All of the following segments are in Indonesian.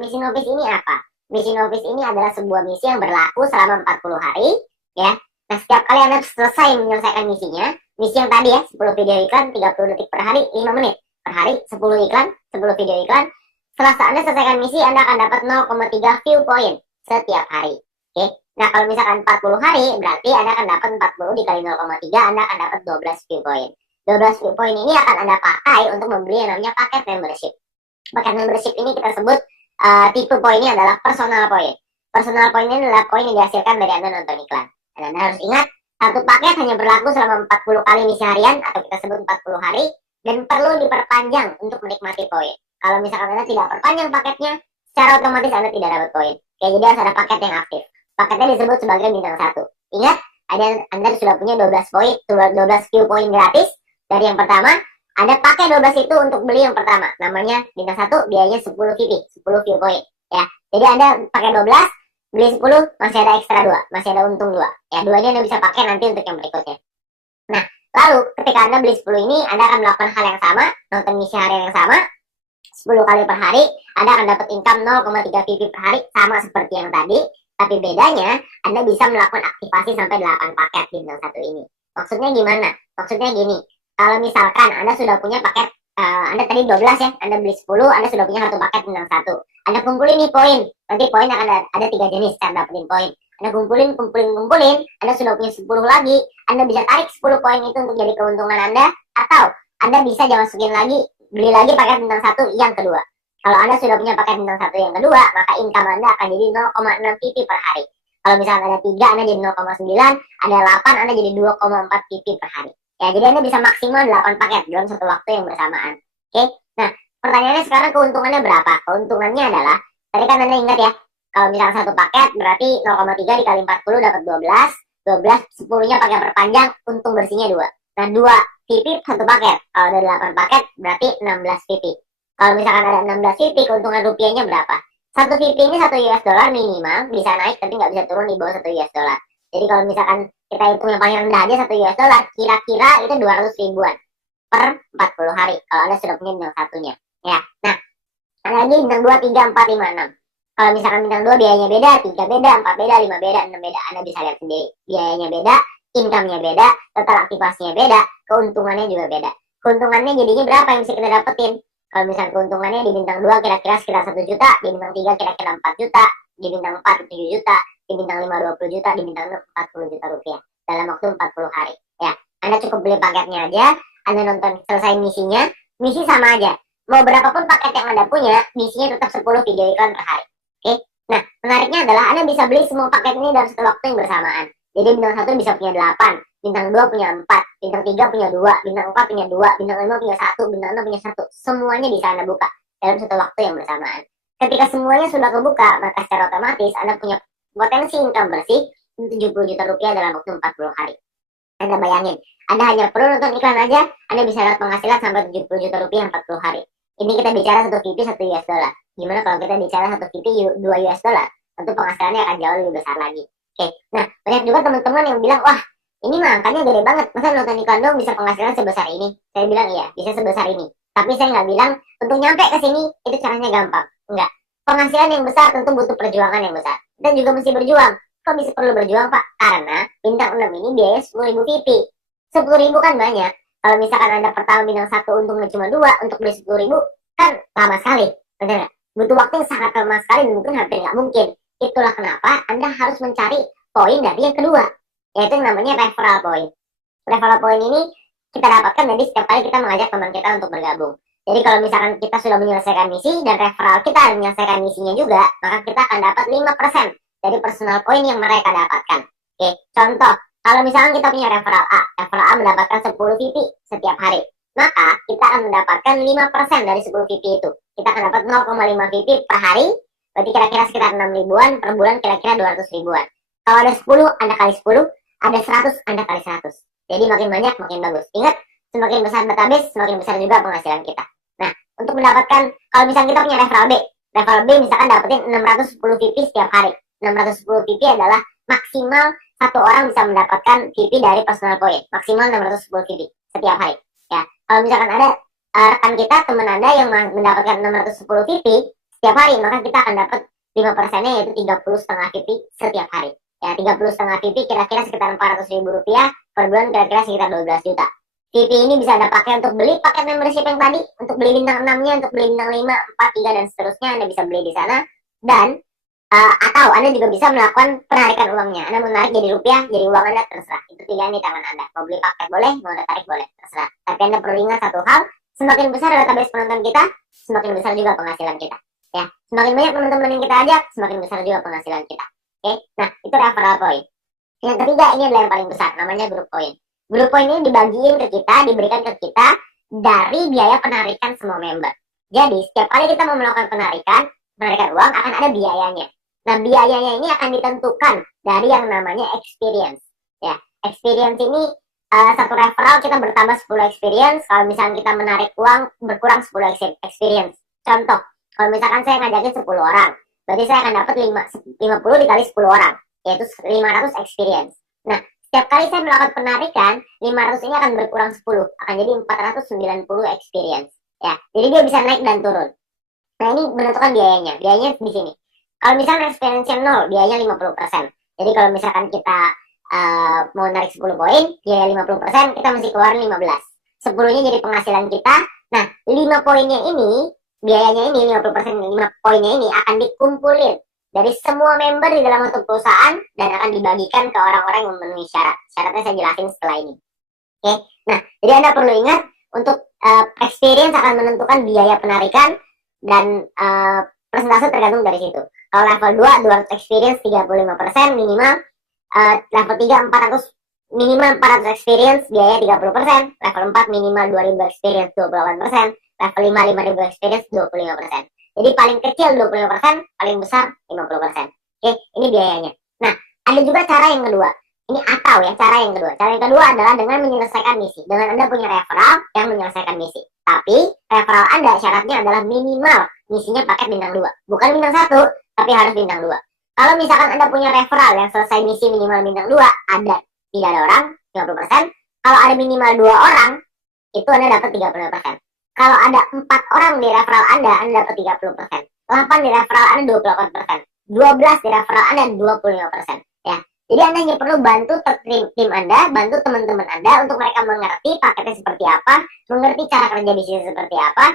Misi novice ini apa? Misi novice ini adalah sebuah misi yang berlaku selama 40 hari, ya. Nah, setiap kali Anda selesai menyelesaikan misinya, misi yang tadi ya, 10 video iklan, 30 detik per hari, 5 menit per hari, 10 iklan, 10 video iklan. Setelah Anda selesaikan misi, Anda akan dapat 0,3 view point setiap hari. Oke. Nah, kalau misalkan 40 hari, berarti Anda akan dapat 40 dikali 0,3, Anda akan dapat 12 view point. 12 view point ini akan Anda pakai untuk membeli yang namanya paket membership. Paket membership ini kita sebut tipe poinnya adalah personal point. Personal point ini adalah poin yang dihasilkan dari Anda nonton iklan. Dan Anda harus ingat, satu paket hanya berlaku selama 40 kali misi harian atau kita sebut 40 hari dan perlu diperpanjang untuk menikmati poin. Kalau misalkan Anda tidak perpanjang paketnya, secara otomatis Anda tidak dapat poin. Oke, jadi harus ada paket yang aktif. Paketnya disebut sebagai bintang 1. Ingat, Anda sudah punya 12 poin, 12 view point gratis dari yang pertama. Anda pakai 12 itu untuk beli yang pertama. Namanya bintang 1, biayanya 10 VP, 10 view point. Ya. Jadi Anda pakai 12, beli 10, masih ada ekstra 2, masih ada untung 2. Ya, 2 ini Anda bisa pakai nanti untuk yang berikutnya. Nah, lalu ketika Anda beli 10 ini, Anda akan melakukan hal yang sama, nonton misi harian yang sama, 10 kali per hari, Anda akan dapat income 0,3 VP per hari, sama seperti yang tadi. Tapi bedanya, Anda bisa melakukan aktivasi sampai 8 paket bintang 1 ini. Maksudnya gimana? Maksudnya gini, kalau misalkan Anda sudah punya paket, Anda tadi 12 ya, Anda beli 10, Anda sudah punya satu paket bintang 1. Anda kumpulin nih poin, nanti poin akan ada 3 jenis cara dapetin poin. Anda kumpulin, Anda sudah punya 10 lagi, Anda bisa tarik 10 poin itu untuk jadi keuntungan Anda, atau Anda bisa masukin lagi, beli lagi paket bintang 1 yang kedua. Kalau Anda sudah punya paket bintang 1 yang kedua, maka income Anda akan jadi 0,6 VP per hari. Kalau misalnya ada 3, Anda jadi 0,9, ada 8, Anda jadi 2,4 VP per hari. Ya, jadi Anda bisa maksimal 8 paket dalam satu waktu yang bersamaan. Oke, nah pertanyaannya sekarang keuntungannya berapa? Keuntungannya adalah, tadi kan Anda ingat ya, kalau misalnya satu paket berarti 0,3 dikali 40 dapat 12, 12, 10-nya pakai perpanjang, untung bersihnya 2. Nah, 2 VP satu paket, kalau ada 8 paket berarti 16 VP. Kalau misalkan ada 16 VP, keuntungan rupiahnya berapa? Satu VP ini 1 US dollar minimal, bisa naik tapi nggak bisa turun di bawah 1 US dollar. Jadi kalau misalkan kita hitung yang paling rendah aja 1 US dollar, kira-kira itu 200 ribuan per 40 hari kalau Anda sudah punya bintang satunya. Ya, nah ada lagi bintang 2, 3, 4, 5, 6. Kalau misalkan bintang 2 biayanya beda, 3 beda, 4 beda, 5 beda, 6 beda. Anda bisa lihat sendiri. Biayanya beda, income-nya beda, total aktivasinya beda, keuntungannya juga beda. Keuntungannya jadinya berapa yang bisa kita dapetin? Kalau misalkan keuntungannya di bintang 2 kira-kira sekitar 1 juta, di bintang 3 kira-kira 4 juta, di bintang 4 7 juta, di bintang 5 20 juta, di bintang 6 40 juta rupiah dalam waktu 40 hari. Ya, Anda cukup beli paketnya aja, Anda nonton selesai misinya, misi sama aja. Mau berapapun paket yang Anda punya, misinya tetap 10 video iklan per hari. Oke. Nah, menariknya adalah Anda bisa beli semua paket ini dalam satu waktu yang bersamaan. Jadi bintang 1 bisa punya 8, bintang 2 punya 4, bintang 3 punya 2, bintang 4 punya 2, bintang 5 punya 1, bintang 6 punya 1. Semuanya bisa Anda buka dalam satu waktu yang bersamaan. Ketika semuanya sudah kebuka, maka secara otomatis Anda punya potensi income bersih 70 juta rupiah dalam waktu 40 hari. Anda bayangin, Anda hanya perlu nonton iklan aja, Anda bisa dapat penghasilan sampai 70 juta rupiah 40 hari. Ini kita bicara 1 VP 1 US dollar. Gimana kalau kita bicara 1 VP 2 US dollar? Tentu penghasilannya akan jauh lebih besar lagi. Oke, nah banyak juga teman-teman yang bilang, wah ini mah angkanya gede banget, masa nonton iklan dong bisa penghasilan sebesar ini? Saya bilang iya, bisa sebesar ini. Tapi saya nggak bilang untuk nyampe ke sini itu caranya gampang. Enggak. Penghasilan yang besar tentu butuh perjuangan yang besar. Dan juga mesti berjuang. Kok bisa perlu berjuang, Pak? Karena bintang 6 ini biaya 10.000 VP. 10.000 kan banyak. Kalau misalkan Anda pertama bintang 1 untungnya cuma 2, untuk beli 10.000 kan lama sekali. Benar nggak? Butuh waktu yang sangat lama sekali dan mungkin hampir nggak mungkin. Itulah kenapa Anda harus mencari poin dari yang kedua, yaitu yang namanya referral point. Referral point ini kita dapatkan dari setiap kali kita mengajak teman kita untuk bergabung. Jadi kalau misalkan kita sudah menyelesaikan misi dan referral kita menyelesaikan misinya juga, maka kita akan dapat 5% dari personal point yang mereka dapatkan. Oke, contoh, kalau misalkan kita punya referral A mendapatkan 10 VP setiap hari, maka kita akan mendapatkan 5% dari 10 VP itu. Kita akan dapat 0,5 VP per hari, berarti kira-kira sekitar 6 ribuan, per bulan kira-kira 200 ribuan. Kalau ada 10, Anda kali 10, ada 100, Anda kali 100. Jadi makin banyak, makin bagus. Ingat, semakin besar database, semakin besar juga penghasilan kita. Nah, untuk mendapatkan, kalau misalnya kita punya referral B misalkan dapetin 610 VP setiap hari. 610 VP adalah maksimal satu orang bisa mendapatkan VP dari personal point. Maksimal 610 VP setiap hari. Ya, kalau misalkan ada rekan kita, teman Anda yang mendapatkan 610 VP setiap hari, maka kita akan dapat 5%-nya yaitu 30,5 VP setiap hari. Ya, 30,5 VP kira-kira sekitar 400.000 rupiah per bulan, kira-kira sekitar 12 juta. VP ini bisa Anda pakai untuk beli paket membership yang tadi, untuk beli bintang 6-nya, untuk beli bintang 5, 4, 3, dan seterusnya. Anda bisa beli di sana. Dan atau Anda juga bisa melakukan penarikan uangnya. Anda mau menarik jadi rupiah, jadi uang Anda, terserah. Itu pilihan di tangan Anda. Mau beli paket boleh, mau Anda tarik boleh, terserah. Tapi Anda perlu ingat satu hal, semakin besar database penonton kita, semakin besar juga penghasilan kita. Ya, semakin banyak teman-teman yang kita ajak, semakin besar juga penghasilan kita. Oke, nah itu referral point. Yang ketiga, ini adalah yang paling besar, namanya group point. Group point ini dibagiin ke kita, diberikan ke kita dari biaya penarikan semua member. Jadi setiap kali kita mau melakukan penarikan uang akan ada biayanya. Nah, biayanya ini akan ditentukan dari yang namanya experience. Ya, experience ini satu referral kita bertambah 10 experience. Kalau misalnya kita menarik uang berkurang 10 experience. Contoh, kalau misalkan saya ngajakin 10 orang, berarti saya akan dapat 50 dikali 10 orang, yaitu 500 experience. Nah, setiap kali saya melakukan penarikan, 500 ini akan berkurang 10, akan jadi 490 experience. Ya, jadi dia bisa naik dan turun. Nah, ini menentukan biayanya. Biayanya di sini. Kalau misalnya experience-nya 0, biayanya 50%. Jadi kalau misalkan kita mau narik 10 poin, biaya 50%, kita mesti keluarin 15. 10-nya jadi penghasilan kita. Nah, 5 poinnya ini, biayanya ini 50%, 5 poinnya ini akan dikumpulin dari semua member di dalam satu perusahaan dan akan dibagikan ke orang-orang yang memenuhi syarat. Syaratnya saya jelasin setelah ini. Oke. Nah, jadi Anda perlu ingat untuk experience akan menentukan biaya penarikan dan persentase tergantung dari situ. Kalau level 2, 200 experience 35% minimal. Level 3, 400 minimal 400 experience, biaya 30%. Level 4 minimal 2000 experience 28%. Level 5, 5000 experience 25%. Jadi paling kecil 25%, paling besar 50%. Oke, ini biayanya. Nah, ada juga cara yang kedua. Ini atau ya, cara yang kedua. Cara yang kedua adalah dengan menyelesaikan misi. Dengan Anda punya referral yang menyelesaikan misi. Tapi referral Anda syaratnya adalah minimal misinya paket bintang 2. Bukan bintang 1, tapi harus bintang 2. Kalau misalkan Anda punya referral yang selesai misi minimal bintang 2, tidak ada orang, 50%. Kalau ada minimal 2 orang, itu Anda dapat 35%. Kalau ada 4 orang di referral Anda dapat 30%. 8 di referral Anda 28%. 12 di referral Anda 25%. Ya. Jadi Anda hanya perlu bantu tim Anda, bantu teman-teman Anda untuk mereka mengerti paketnya seperti apa, mengerti cara kerja bisnis seperti apa.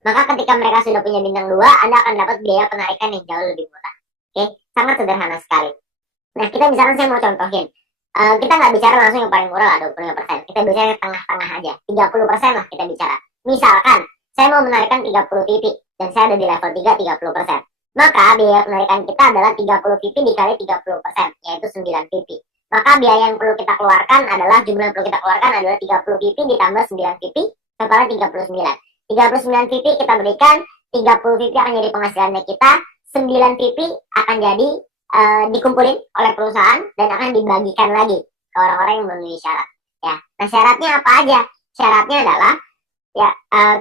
Maka ketika mereka sudah punya bintang 2, Anda akan dapat biaya penarikan yang jauh lebih murah. Oke, sangat sederhana sekali. Nah, kita misalkan saya mau contohin. Kita nggak bicara langsung yang paling murah lah, 25%. Kita bicara tengah-tengah aja. 30% lah kita bicara. Misalkan, saya mau menarikan 30 VP, dan saya ada di level 3, 30%. Maka biaya penarikan kita adalah 30 VP dikali 30%, yaitu 9 VP. Maka biaya yang perlu kita keluarkan adalah, jumlah yang perlu kita keluarkan adalah 30 VP ditambah 9 VP, totalnya 39. 39 VP kita berikan, 30 VP akan jadi penghasilannya kita, 9 VP akan jadi dikumpulin oleh perusahaan dan akan dibagikan lagi ke orang-orang yang memenuhi syarat. Ya, nah syaratnya apa aja? Syaratnya adalah ya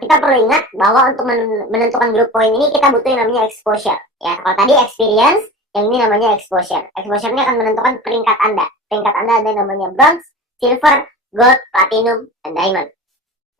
kita perlu ingat bahwa untuk menentukan group point ini kita butuh yang namanya exposure. Ya, kalau tadi experience, yang ini namanya exposure. Exposure ini akan menentukan peringkat Anda. Peringkat Anda ada yang namanya bronze, silver, gold, platinum, dan diamond.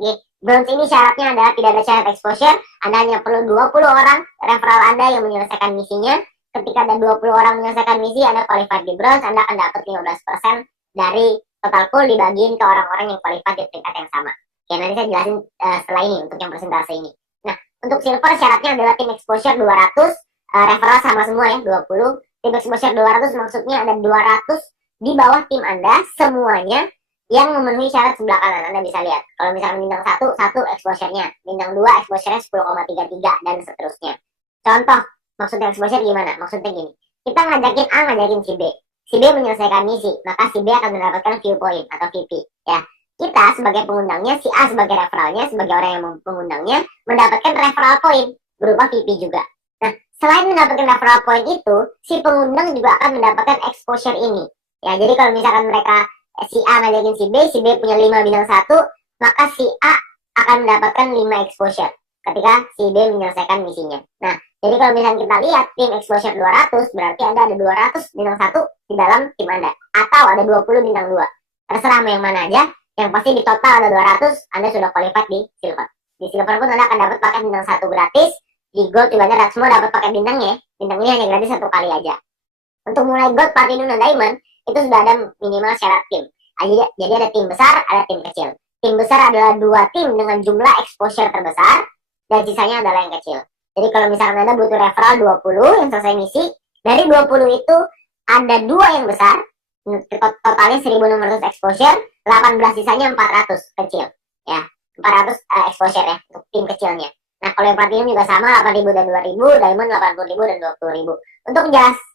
Oke, bronze ini syaratnya adalah tidak ada syarat exposure. Anda hanya perlu 20 orang referral Anda yang menyelesaikan misinya. Ketika ada 20 orang menyelesaikan misi, Anda qualified di bronze, Anda akan dapat 15% dari total pool dibagiin ke orang-orang yang qualified di peringkat yang sama. Oke, nanti saya jelasin setelah ini untuk yang persentase ini. Nah, untuk silver syaratnya adalah tim exposure 200, referral sama semua ya, 20. Tim exposure 200 maksudnya ada 200 di bawah tim Anda semuanya yang memenuhi syarat sebelah kanan. Anda bisa lihat. Kalau misalnya bintang 1 exposure-nya, bintang 2 exposure-nya 10,33 dan seterusnya. Contoh, maksudnya exposure gimana? Maksudnya gini, kita ngajakin A, ngajakin si B. Si B menyelesaikan misi, maka si B akan mendapatkan view point atau VP. Ya, kita sebagai pengundangnya, si A sebagai referralnya, sebagai orang yang mengundangnya, mendapatkan referral point berupa VP juga. Nah, selain mendapatkan referral point itu, si pengundang juga akan mendapatkan exposure ini. Ya, jadi kalau misalkan mereka si A ngajakin si B punya 5 bintang 1, maka si A akan mendapatkan 5 exposure ketika si B menyelesaikan misinya. Nah, jadi kalau misalnya kita lihat tim exposure 200, berarti Anda ada 200 bintang 1 di dalam tim Anda. Atau ada 20 bintang 2. Terserah mau yang mana aja. Yang pasti di total ada 200, Anda sudah qualified di silver. Di silver pun Anda akan dapat paket bintang 1 gratis, Di gold juga ada, semua dapat pakai bintangnya. Bintang ini hanya gratis 1 kali aja. Untuk mulai gold, platinum, dan diamond itu sudah ada minimal syarat tim. Jadi ada tim besar, ada tim kecil. Tim besar adalah 2 tim dengan jumlah exposure terbesar, dan sisanya adalah yang kecil. Jadi kalau misalkan Anda butuh referral 20 yang selesai misi, dari 20 itu ada 2 yang besar, totalnya 1.600 exposure, 18 sisanya 400 kecil. Ya, 400 exposure ya untuk tim kecilnya. Nah, kalau yang platinum juga sama, 8.000 dan 2.000, diamond 80.000 dan 20.000. Untuk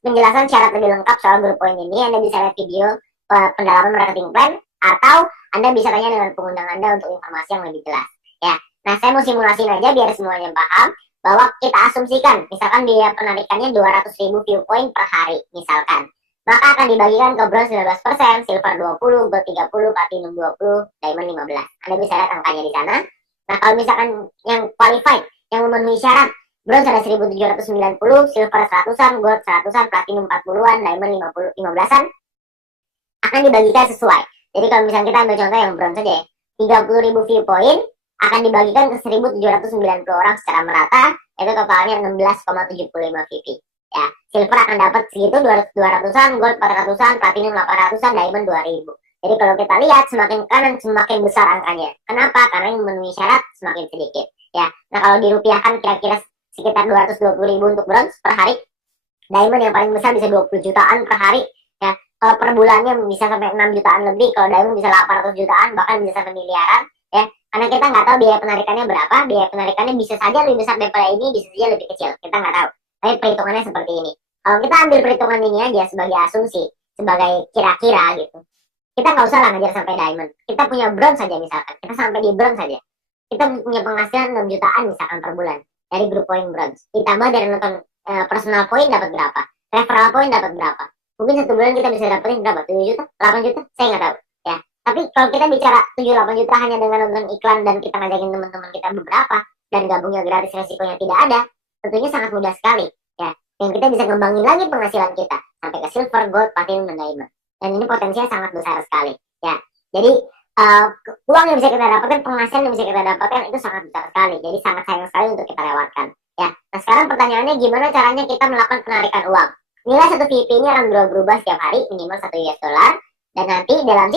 penjelasan syarat lebih lengkap soal grup poin ini, Anda bisa lihat video pendalaman marketing plan, atau Anda bisa tanya dengan pengundang Anda untuk informasi yang lebih jelas. Ya, nah saya mau simulasiin aja biar semuanya paham, bahwa kita asumsikan, misalkan biaya penarikannya 200.000 view point per hari, misalkan. Maka akan dibagikan ke bronze 19%, silver 20, gold 30, platinum 20, diamond 15. Anda bisa lihat angkanya di sana. Nah, kalau misalkan yang qualified, yang memenuhi syarat, bronze ada 1.790, silver 100-an, gold 100-an, platinum 40-an, diamond 15-an, akan dibagikan sesuai. Jadi kalau misalnya kita ambil contoh yang bronze saja ya, 30.000 view point akan dibagikan ke 1.790 orang secara merata, itu totalnya 16,75 VP. Ya, silver akan dapat segitu 200-an, gold 400-an, platinum 800-an, diamond 2.000. Jadi kalau kita lihat semakin kanan semakin besar angkanya. Kenapa? Karena yang memenuhi syarat semakin sedikit. Ya, nah kalau dirupiahkan kira-kira sekitar 220.000 untuk bronze per hari. Diamond yang paling besar bisa 20 jutaan per hari. Ya, kalau per bulannya bisa sampai 6 jutaan lebih. Kalau diamond bisa 800 jutaan, bahkan bisa sampai miliaran. Ya, karena kita nggak tahu biaya penarikannya berapa. Biaya penarikannya bisa saja lebih besar daripada ini, bisa saja lebih kecil. Kita nggak tahu. Tapi perhitungannya seperti ini. Kalau kita ambil perhitungan ini aja sebagai asumsi, sebagai kira-kira gitu, kita nggak usah lah ngejar sampai diamond. Kita punya bronze saja misalkan. Kita sampai di bronze saja. Kita punya penghasilan 6 jutaan misalkan per bulan dari grup poin bronze. Ditambah dari nonton personal point dapat berapa? Referral point dapat berapa? Mungkin 1 bulan kita bisa dapetin berapa? 7 juta? 8 juta? Saya nggak tahu. Ya. Tapi kalau kita bicara 7-8 juta hanya dengan nonton iklan dan kita ngajakin teman-teman kita beberapa dan gabungnya gratis, resikonya tidak ada, tentunya sangat mudah sekali. Ya. Dan kita bisa ngembangin lagi penghasilan kita sampai ke silver, gold, platinum, dan diamond. Dan ini potensinya sangat besar sekali. Ya, jadi uang yang bisa kita dapatkan, penghasilan yang bisa kita dapatkan itu sangat besar sekali. Jadi sangat sayang sekali untuk kita lewatkan. Ya, nah sekarang pertanyaannya gimana caranya kita melakukan penarikan uang? Nilai 1 VP ini akan berubah setiap hari minimal 1 US dollar. Dan nanti dalam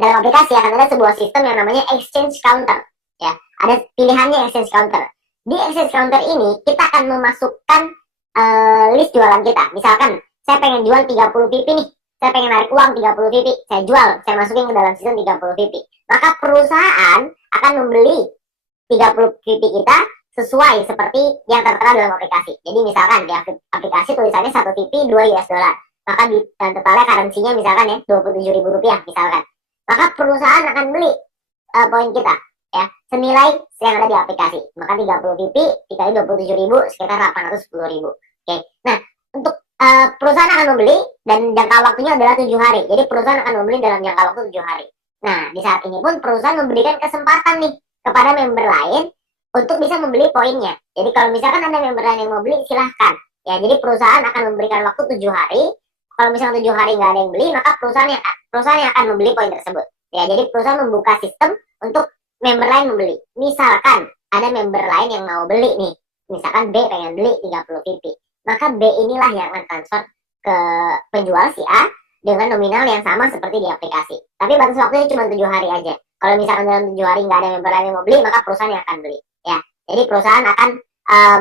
aplikasi akan ada sebuah sistem yang namanya exchange counter. Ya, ada pilihannya exchange counter. Di exchange counter ini kita akan memasukkan list jualan kita. Misalkan saya pengen jual 30 VP nih. Saya pengen narik uang 30 VP, saya jual, saya masukin ke dalam sistem 30 VP. Maka perusahaan akan membeli 30 VP kita sesuai seperti yang tertera dalam aplikasi. Jadi misalkan di aplikasi tulisannya 1 VP 2 US dollar. Maka di totalnya currency-nya misalkan ya 27.000 rupiah misalkan. Maka perusahaan akan beli poin kita ya senilai yang ada di aplikasi. Maka 30 VP dikali 27.000 sekitar 810.000. Oke. Nah, untuk perusahaan akan membeli dan jangka waktunya adalah 7 hari. Jadi perusahaan akan membeli dalam jangka waktu 7 hari. Nah, di saat ini pun perusahaan memberikan kesempatan nih kepada member lain untuk bisa membeli poinnya. Jadi kalau misalkan ada member lain yang mau beli, silahkan. Ya, jadi perusahaan akan memberikan waktu 7 hari. Kalau misalkan 7 hari nggak ada yang beli, maka perusahaan yang akan membeli poin tersebut. Ya, jadi perusahaan membuka sistem untuk member lain membeli. Misalkan ada member lain yang mau beli nih. Misalkan B pengen beli 30 VP. Maka B inilah yang akan transfer ke penjual si A dengan nominal yang sama seperti di aplikasi. Tapi batas waktunya cuma 7 hari aja. Kalau misalkan dalam 7 hari nggak ada member lain yang mau beli, maka perusahaan yang akan beli. Ya, jadi perusahaan akan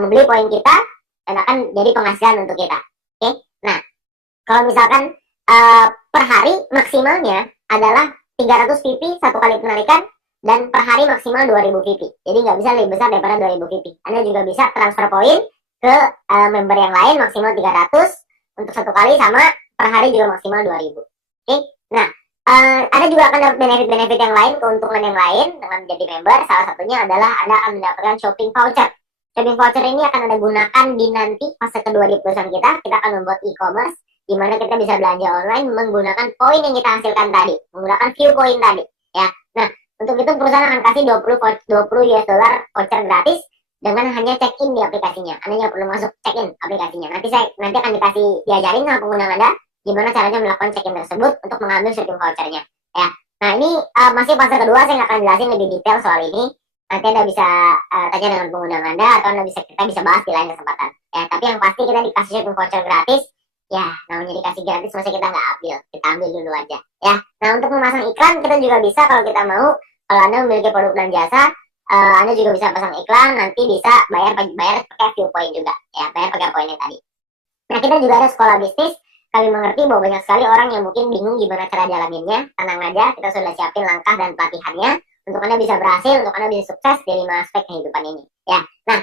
membeli poin kita dan akan jadi penghasilan untuk kita. Oke, nah kalau misalkan per hari maksimalnya adalah 300 VP 1 kali penarikan dan per hari maksimal 2000 VP. Jadi nggak bisa lebih besar daripada 2000 VP. Anda juga bisa transfer poin ke member yang lain maksimal 300 untuk 1 kali, sama per hari juga maksimal 2000. Oke, nah Anda juga akan dapat benefit-benefit yang lain, keuntungan yang lain dengan menjadi member. Salah satunya adalah Anda akan mendapatkan shopping voucher. Shopping voucher ini akan Anda gunakan di nanti fase kedua di perusahaan kita. Kita akan membuat e-commerce di mana kita bisa belanja online menggunakan poin yang kita hasilkan tadi, menggunakan view point tadi. Ya, nah untuk itu perusahaan akan kasih 20 US dollar voucher gratis dengan hanya check-in di aplikasinya. Anda nggak perlu masuk check-in aplikasinya. Nanti akan diajarin sama pengguna Anda gimana caranya melakukan check-in tersebut untuk mengambil shopping vouchernya. Ya, nah ini masih fase kedua, saya nggak akan jelasin lebih detail soal ini. nanti Anda bisa tanya dengan pengundang Anda, atau kita bisa bahas di lain kesempatan. Ya, tapi yang pasti kita dikasih shopping voucher gratis. Ya, namanya dikasih gratis, masa kita nggak ambil? Kita ambil dulu aja. Ya, nah untuk memasang iklan kita juga bisa kalau kita mau. Kalau Anda memiliki produk dan jasa, Anda juga bisa pasang iklan, nanti bisa bayar pakai Viewpoint juga. Ya, bayar pakai poin yang tadi. Nah, kita juga ada sekolah bisnis. Kami mengerti bahwa banyak sekali orang yang mungkin bingung gimana cara jalaninnya. Tenang aja, kita sudah siapin langkah dan pelatihannya untuk Anda bisa berhasil, untuk Anda bisa sukses dari 5 aspek kehidupan ini. Ya, nah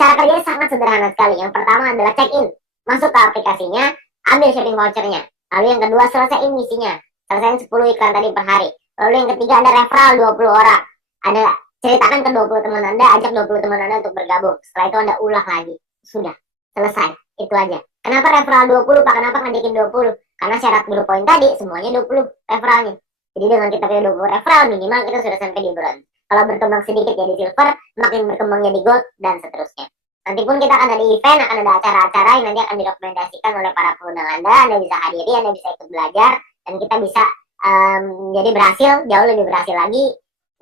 cara kerjanya sangat sederhana sekali. Yang pertama adalah check in, masuk ke aplikasinya, ambil shopping vouchernya. Lalu yang kedua, selesaiin misinya, selesaiin 10 iklan tadi per hari. Lalu yang ketiga, ada referral 20 orang. Anda ceritakan ke 20 teman Anda, ajak 20 teman Anda untuk bergabung. Setelah itu Anda ulang lagi. Sudah, selesai. Itu aja. Kenapa referral 20, Pak? Kenapa ngajakin 20? Karena syarat grup poin tadi, semuanya 20 referralnya. Jadi dengan kita punya 20 referral, minimal kita sudah sampai di bronze. Kalau berkembang sedikit jadi silver, makin berkembang jadi gold, dan seterusnya. Nanti pun kita akan ada event, akan ada acara-acara yang nanti akan direkomendasikan oleh para pengundang Anda bisa hadiri, Anda bisa ikut belajar, dan kita bisa jadi berhasil, jauh lebih berhasil lagi,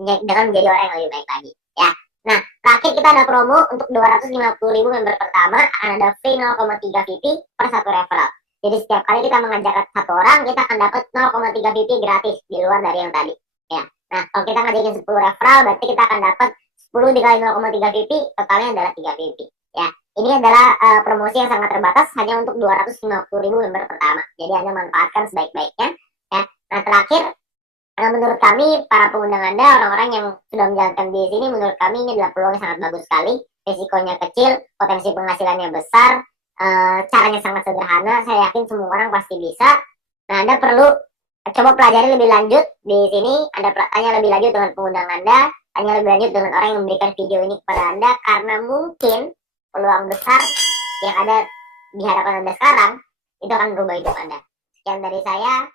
dengan menjadi orang yang lebih baik lagi. Ya. Nah, terakhir kita ada promo untuk 250.000 member pertama, akan ada free 0,3 VP per satu referral. Jadi setiap kali kita mengajak satu orang, kita akan dapat 0,3 VP gratis di luar dari yang tadi. Ya. Nah, kalau kita ngajakin 10 referral, berarti kita akan dapat 10 dikali 0,3 VP, totalnya adalah 3 VP. Ya, ini adalah promosi yang sangat terbatas, hanya untuk 250.000 member pertama. Jadi Anda manfaatkan sebaik-baiknya. Ya. Nah, terakhir, menurut kami, para pengundang Anda, orang-orang yang sudah menjalankan di sini, menurut kami ini adalah peluang yang sangat bagus sekali. Risikonya kecil, potensi penghasilannya besar, caranya sangat sederhana. Saya yakin semua orang pasti bisa. Nah, Anda perlu coba pelajari lebih lanjut di sini. Anda tanya lebih lanjut dengan pengundang Anda, tanya lebih lanjut dengan orang yang memberikan video ini kepada Anda, karena mungkin peluang besar yang ada di hadapan Anda sekarang itu akan berubah hidup Anda. Sekian dari saya.